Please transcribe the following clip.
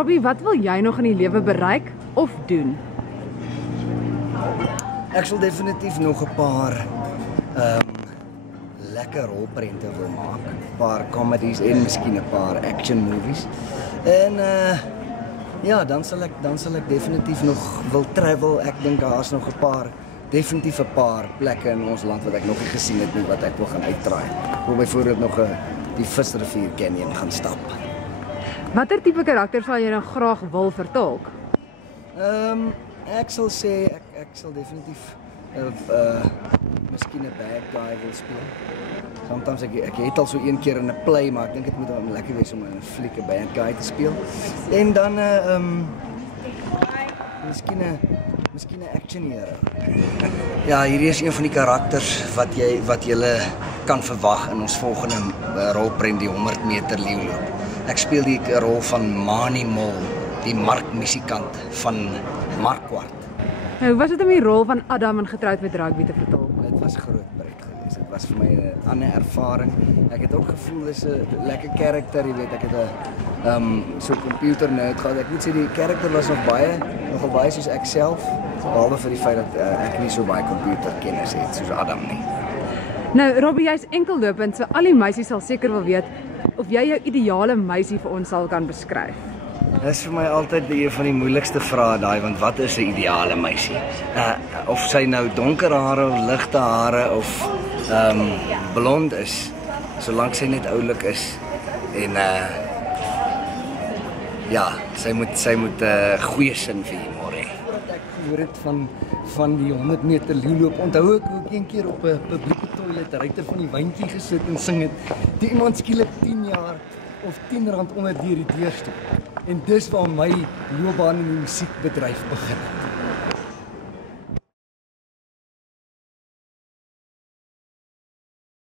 Robbie, wat wil jy nog in die lewe bereik of doen? Ek sal definitief nog 'n paar lekker rolprente wil maak. 'n Paar comedies en miskien 'n paar action movies. En ja, dan sal ek definitief nog wil travel. Ek dink daar's nog 'n paar plekke in ons land wat ek nog nie gesien het nie wat ek wil gaan uittraai. Ek wil byvoorbeeld nog die Visrivier Canyon gaan stap. Watter tipe karakter sal jy dan graag wil vertolk? Ek sal sê ek sal definitief miskien 'n bad guy wil speel. Sometimes ek het al so een keer in 'n play, maar ek dink dit moet wel lekker wees om in 'n fliek 'n bad guy te speel. En dan miskien 'n action hero. Ja, hierdie is een van die karakters wat jy kan verwag in ons volgende rolprent, die 100 meter leeuloop. Ek speel die rol van Mani Mol, die markmusikant van Markwart. Nou, hoe was dit om die rol van Adam in Getroud met Rugby te vertolk? Dit was groot pret geweest. Dit was vir my 'n ander ervaring. Ek het ook gevoel dis 'n lekker karakter, jy weet, ek het 'n so computer nerd gehad. Ek moet sê die karakter was nogal baie soos ek self, behalwe vir die feit dat ek nie so baie computerkennis het soos Adam nie. Nou, Robbie, jy's enkellopend, so al die meisies sal seker wil weet of jy jou ideale meisie vir ons sal kan beskryf. Dit is vir my altyd een van die moeilikste vrae daai, want wat is 'n ideale meisie? Of sy nou donker hare of ligte hare of blond is, solank sy net oulik is en ja, sy moet goeie sin vir humor hê. Wat ek gehoor het van die 100 meter leeuloop, onthou ek ook een keer op 'n publieke toilet ryte van die wyntjie gesit en sing het. Die iemand skielik 10 jaar of R10 onder die deur stop. En dis waar my loopbaan in die musiekbedryf begin.